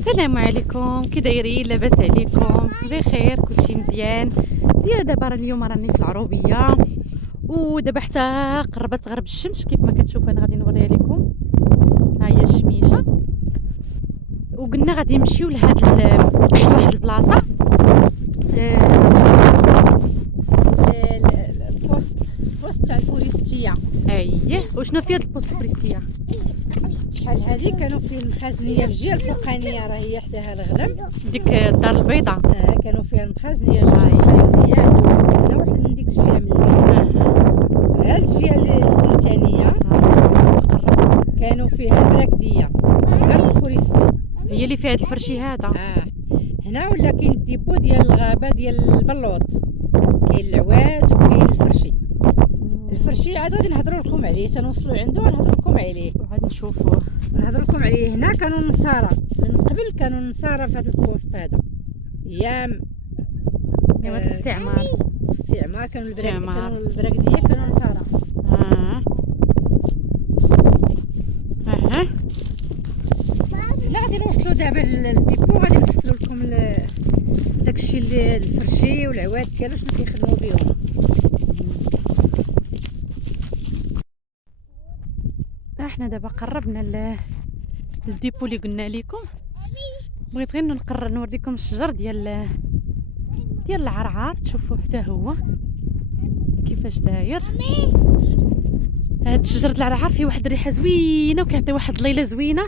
السلام عليكم، كي دايرين؟ لاباس عليكم؟ بخير، كلشي مزيان. دابا اليوم راني في العروبيه، ودابا حتى قربت تغرب الشمس كيف ما كتشوف. انا غادي نوريها لكم، ها هي الشميشه. وقلنا غادي نمشيو لواحد البلاصه، البوست تاع الفورستيه. اييه. وشنو فيها البوست الفورستيه؟ شحال هذه كانوا فيه المخازنيه في الجهه الفوقانيه، راه هي حداها الغلم. ديك الدار البيضاء. كانوا فيها المخازنيه، جوج المخازنيه عندنا واحد من ديك الجهه من الليل. هاد الجهه التحتانيه كانوا فيها البلاكديه، غير الفورستي هي اللي فيها هاد الفرشي هذا. هنا ولا كاين الديبو ديال الغابه ديال البلوط، كاين العواد وكاين الفرشي عاد غادي نهضروا لكم عليه، تنوصلوا عنده ونهضروا لكم عليه. غادي نشوفوه نهضر لكم عليه. هنا كانوا النصارى من قبل، كانوا النصارى في هذا البوست هذا ايام الاستعمار. كانوا البراكديه كانوا نصارى. هنا غادي نوصلوا دابا للديبو، غادي نفصلوا لكم داكشي اللي الفرشي والعواد ديالو شنو كيخدموا بهم. احنا دابا قربنا للديبو اللي قلنا لكم. بغيت غير نوريكم الشجر ديال العرعار، تشوفوه حتى هو كيفاش داير. هاد شجره العرعار فيه واحد الريحه زوينه، وكيعطي واحد الليله زوينه،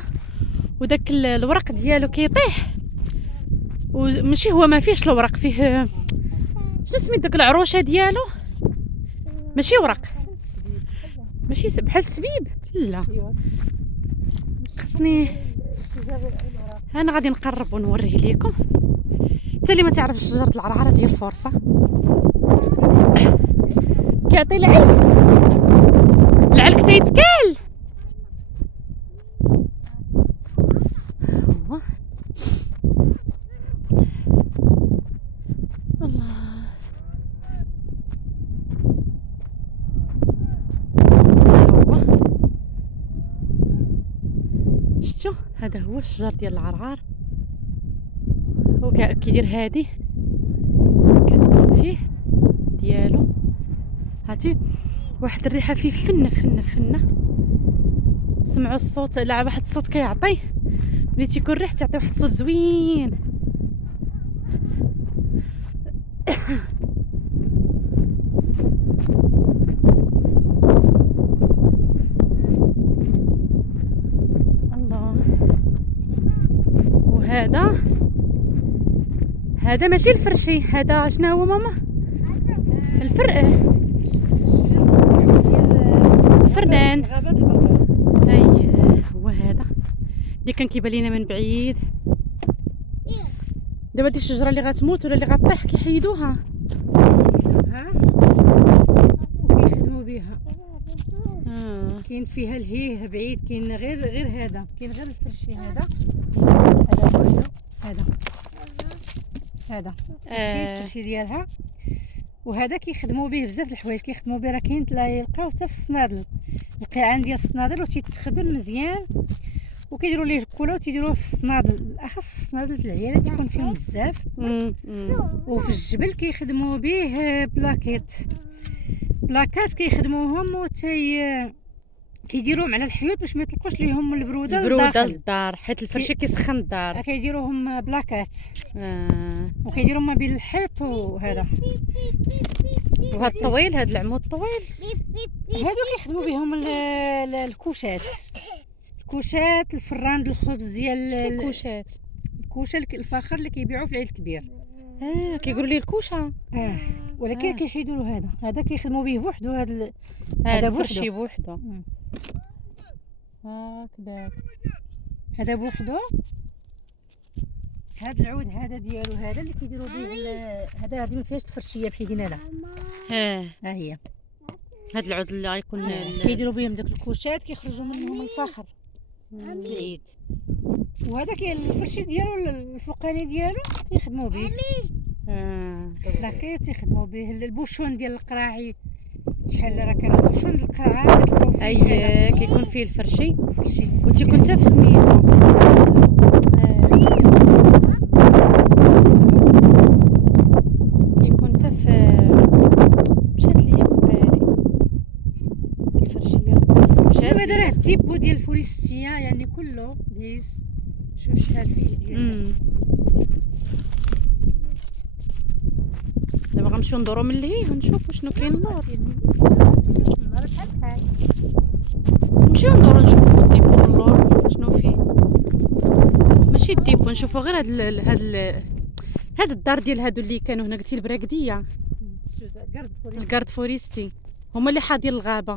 وداك الورق ديالو كيطيح، وماشي هو ما فيهش الورق، فيه شنو سميت داك العروشه ديالو، ماشي ورق، ماشي بحال السبيب، لا خصني انا غادي نقرب ونوريه لكم. حتى اللي ما تعرفش شجره العرعره ديال الفرصه، كيعطي العلك تيتكال. هو الله، شفتوا؟ هذا هو الشجر ديال العرعار، هو كيدير هادي كتكون فيه ديالو. هاتي واحد الريحه فيه فنه فنه فنه. سمعوا الصوت؟ لا، واحد الصوت كيعطي ملي تيكون ريح، تعطي واحد الصوت زوين. الله. وهذا ماشي الفرشي، هذا شنو هو ماما؟ الفردان. اييه، هو هذا اللي كان كيبان لينا من بعيد. دابا دي الشجره اللي غتموت ولا اللي غطيح كيحيدوها وكيخدموا بها. كاين فيها الهيه بعيد، كاين غير هذا، كاين غير الفرشي هذا بوحدو، هذا الفرشي ديالها. وهذا كيخدموا به بزاف الحوايج، كيخدموا به، راه كاين يلقاو حتى في الصنادل، القيعان ديال الصنادل، وتيتخدم مزيان، وكيديروا ليه الكولا وتيديروه في الصنادل، بالاخص الصنادل العيالات تكون فيهم بزاف. وفي الجبل كيخدموا به بلاكات كيخدموهم كيديروهم على الحيوط باش ما يطلقوش ليهم البروده للدار، حيت الفرشي كيسخن الدار. كيديروهم بلاكات وكيديروهم ما بين الحيط وهذا. وهذا الطويل، هذا العمود الطويل، هادو كيخدموا بهم الكوشات، الفران ديال الخبز ديال الكوشه الفاخر اللي كيبيعوا في العيد الكبير. كيقولوا لي الكوشه. ولكن كيحيدوا له هذا كيخدموا به بوحدو. هذا فرشي بوحدو هكذاك، هذا بوحدو. هذا العود هذا ديالو، هذا اللي كيديروا به هذا ما فيهاش الفرشيه بحيدين هذا. ها هي هذا العود اللي غيكون كيديروا بهم داك الكوشات، كيخرجوا منهم الفخر العيد. وهذا كاين الفرشي ديالو الفوقاني ديالو كيخدموا به. لاكيت يخدموا به. البوشون ديال القراعي، شحال راه كان البوشون ديال القرعه كتلقاو فيه كيكون فيه الفرشي وتيكون حتى في سميتو ثانيه يعني كله ديز. شوف شحال فيه ديال دابا غنمشيو ندورو من لهيه ونشوفو شنو كاين اللور. النهار بحال بحال. نمشيو ندورو نشوفو الديبو من اللور شنو فيه. ماشي الديبو، نشوفو غير هاد الدار ديال هادو اللي كانوا هنا قلتي البراكديه، الكارد فوريستي، هما اللي حاضين الغابه.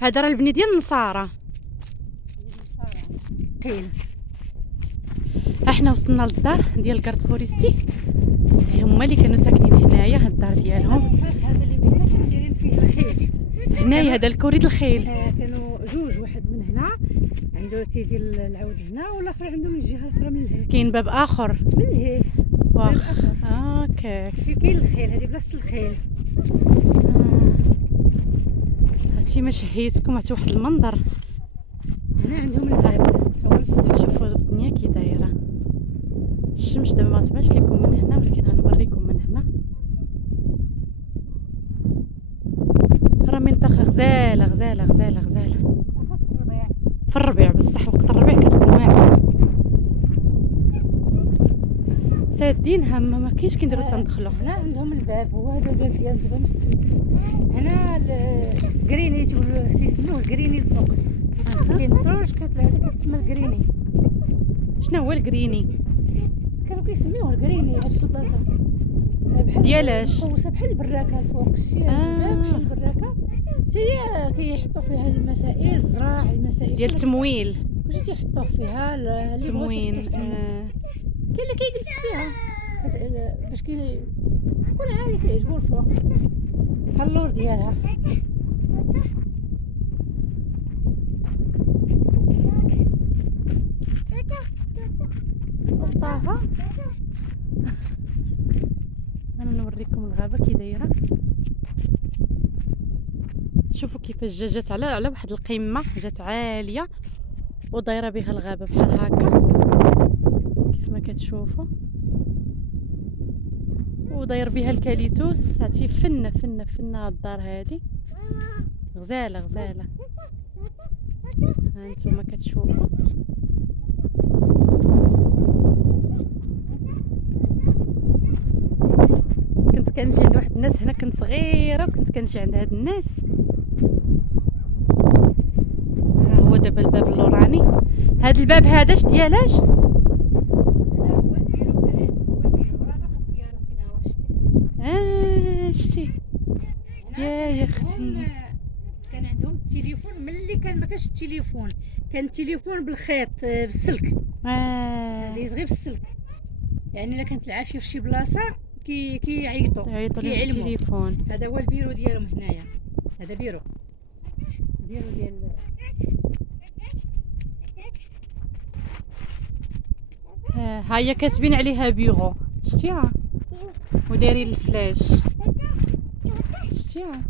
هذا راه البني ديال النصارى. كاين احنا وصلنا للدار ديال الكارد فوريستي، هما اللي كانوا ساكنين هنايا. هاد الدار ديالهم هذا اللي بنا كانوا دايرين فيه الخيل. هنايا، هذا الكوريد الخيل. كانوا جوج، واحد من هنا عنده تيدير العود هنا، والاخر عنده من الجهه الاخرى من لهيه. كاين باب اخر من لهيه واخ هكاك. كاين الخيل، هذه بلاصه الخيل. هادشي ما شهيتكم، عرفتي واحد المنظر. هنا عندهم الباب، هو مسدود. شوفوا الدنيا كي دايره. الشمس دابا ما تبانش لكم من هنا، ولكن غنوريكم من هنا. راه منطقه غزاله غزاله غزاله غزاله في الربيع. بصح وقت الربيع كتكون واعره، سادينها ما كاينش كنديرو تندخلو. هنا عندهم الباب، هو هذا الباب ديال دابا مسدود. هنا الكريني تيسموه الكريني الفوق. كاين الدروج هذا كيتسمى الكريني. شنو هو الكريني؟ كانوا كيسميوه الكريني هاد البلاصه. بحال ديالاش؟ مخوصه بحال البراكه الفوق. شتي الباب بحال البراكه، حتى هي كيحطوا فيها المسائل الزراع، المسائل ديال التمويل. كلشي تيحطوه فيها التموين. كاين اللي كيجلس فيها باش يكون عالي كيعجبو الفوق بحال اللور ديالها. طه انا نوريكم الغابه كي دايره. شوفوا كيفاش جات على واحد القمه، جات عاليه ودايره بها الغابه بحال هكا كيف ما كتشوفوا، وداير بها الكاليتوس. هاتي فنه فنه فنه هاد الدار هادي غزاله غزاله. ها انتم كتشوفوا. كنت كنجي عند واحد الناس هنا، كنت صغيره وكنت كنجي عند هاد الناس. ها هو دابا الباب اللوراني. هاد الباب هذا اش ديالاش؟ شتي يا اختي. كان عندهم التليفون ملي كان ما كانش التليفون، كان التليفون بالخيط بالسلك. اللي صغير بالسلك، يعني الا كانت العافيه في شي بلاصه كيعيطوا كيعلموا التليفون. هذا هو البيرو ديالهم هنايا. هذا بيرو ديال ها هي كاتبين عليها بيرو. شتيها ودايرين الفلاش. شتيها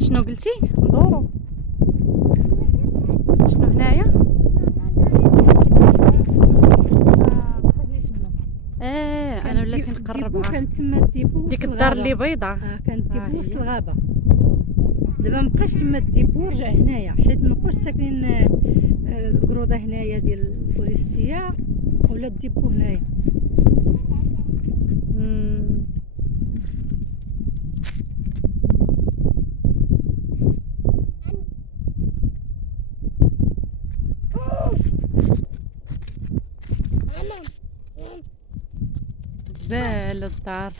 شنو قلتي؟ ندورو شنو هنايا؟ انا ولاتي نقربها. كانت تما الديبو ديك الدار اللي بيضاء. كانت الديبو وسط الغابه. دابا مابقاش تما الديبو، رجع هنايا حيت مابقاوش ساكنين القروده هنايا ديال الفوريستيه، ولا الديبو هنايا. غزال الدار.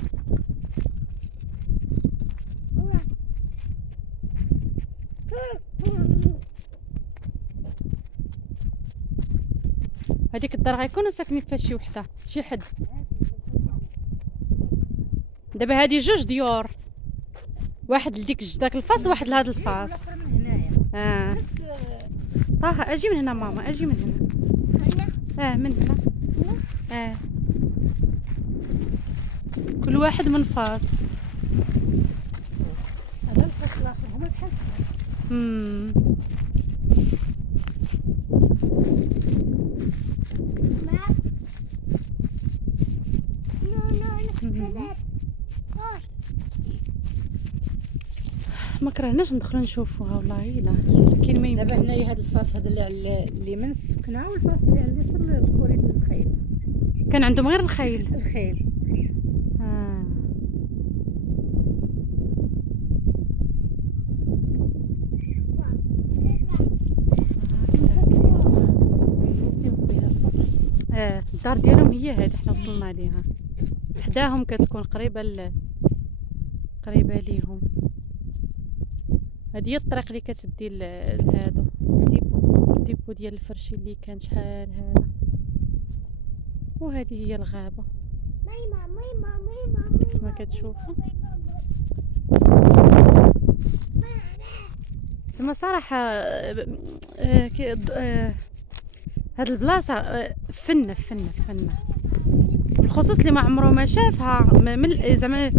هذيك الدار غيكونوا ساكنين فيها شي وحده شي حد. دابا هذه جوج ديور، واحد لديك داك الفاس وواحد لهذا الفاس. طه اجي من هنا ماما، اجي من هنا. من هنا. كل واحد من فاس. هذا الفاس الاخر هما بحال ما كرهناش ندخلوا نشوفوها والله الا، لكن ما دابا هنايا يمكنش. هاد الفاس هذا اللي على اليمين السكنه، والفاس اللي على اليسار الكوريد الخيل. كان عندهم غير الخيل. الخيل. آه. الدار ديالهم هي هذه حنا وصلنا ليها، حداهم كتكون قريبه ليهم. هذه هي الطريق اللي كتدي لهادو الديبو ديال الفرشي اللي كان شحال هذا. وهذه هي الغابه كيف ما كتشوفوا. زعما صراحه هاد البلاصه فنه بالخصوص اللي ما عمره ما شافها من زعما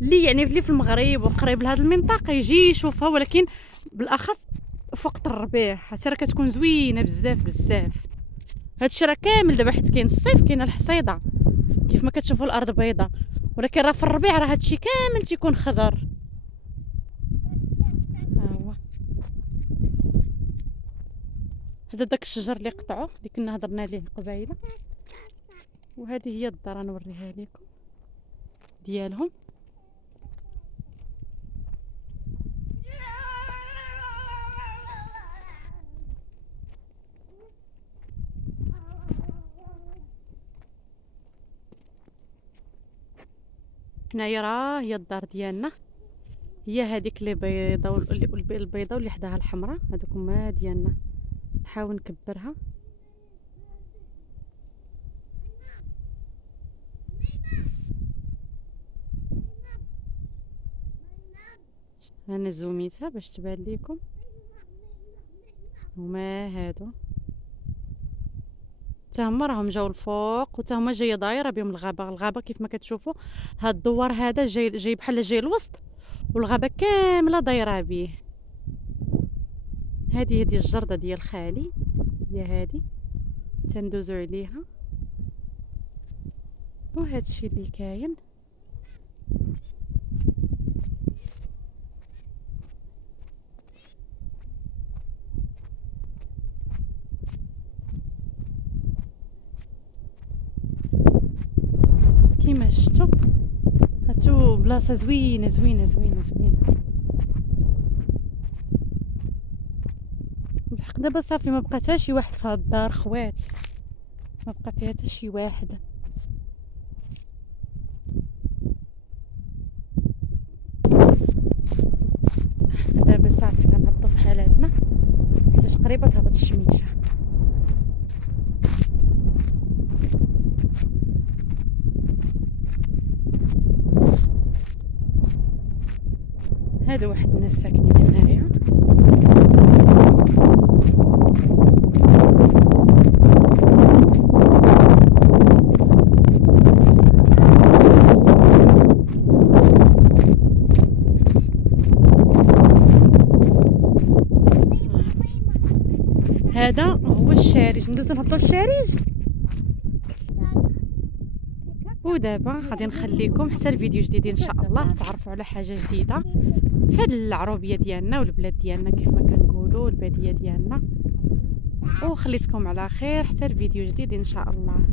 اللي يعني اللي في المغرب وقريب لهاد المنطقه يجي يشوفها، ولكن بالاخص فوقت الربيع حتى راه كتكون زوينه بزاف. هادشي راه كامل دابا حيت كاين الصيف كاين الحصيده كيف ما كتشوفوا الارض بيضاء، ولكن راه في الربيع راه هادشي كامل تيكون خضر. ها هو هذا داك الشجر اللي قطعوه اللي كنا هضرنا عليه قبيله. وهذه هي الدار نوريها لكم ديالهم. هنايا راه هي الدار ديالنا، هي هذيك اللي بيضاء البيضاء واللي حداها الحمراء، هذوك هما ديالنا. نحاول نكبرها. انا زوميتها باش تبان لكم. هما هادو حتى هما راهم جاو الفوق، وتا هما جايه دايره بهم الغابه كيف ما كتشوفوا. هاد الدوار هذا جاي بحال جاي الوسط، والغابه كامله دايره به. هذه الجرده ديال خالي، هي هذه تندوزو عليها. وهذا الشيء اللي كاين. كيما شفتوا هاتو بلاصه زوينه. بالحق دابا صافي ما بقى حتى شي واحد في هاد الدار خوات، ما بقى فيها حتى شي واحد. دابا صافي غنهبطوا في حالاتنا حيت قريبه تهبط الشميشه. هادو واحد الناس ساكنين هنايا. هذا هو الشارج، ندوزو نهبطو الشارج. ودابا غادي نخليكم حتى الفيديو جديد ان شاء الله تعرفوا على حاجه جديده في هذه العروبيه ديالنا والبلاد ديالنا كيف ما كنقولوا الباديه ديالنا. وخليتكم على خير حتى الفيديو جديد ان شاء الله.